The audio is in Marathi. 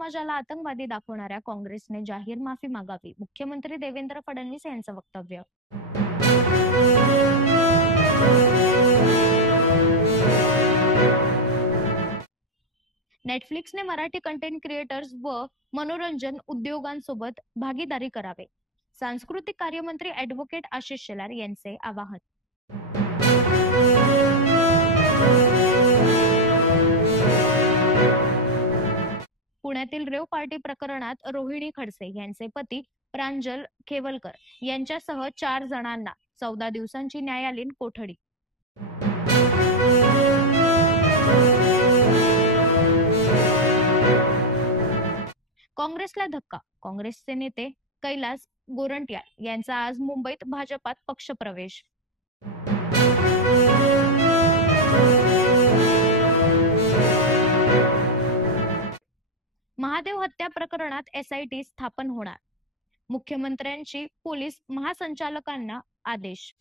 समाजाला आतंकवादी दाखवणाऱ्या काँग्रेसने जाहीर माफी मागावी, मुख्यमंत्री देवेंद्र फडणवीस यांचं वक्तव्य. नेटफ्लिक्सने मराठी कंटेंट क्रिएटर्स व मनोरंजन उद्योगांसोबत भागीदारी करावे, सांस्कृतिक कार्यमंत्री ॲडव्होकेट आशिष शेलार यांचे आवाहन. पुण्यातील रेव पार्टी प्रकरणात रोहिणी खडसे यांचे पती प्रांजल खेवलकर यांच्यासह 4 जणांना 14 दिवसांची न्यायालयीन कोठडी. काँग्रेसला धक्का. काँग्रेसचे नेते कैलास गोरंट्याल यांचा आज मुंबईत भाजपात पक्षप्रवेश. महादेव हत्या प्रकरणात एसआयटी स्थापन होणार, मुख्यमंत्र्यांची पोलीस महासंचालकांना आदेश.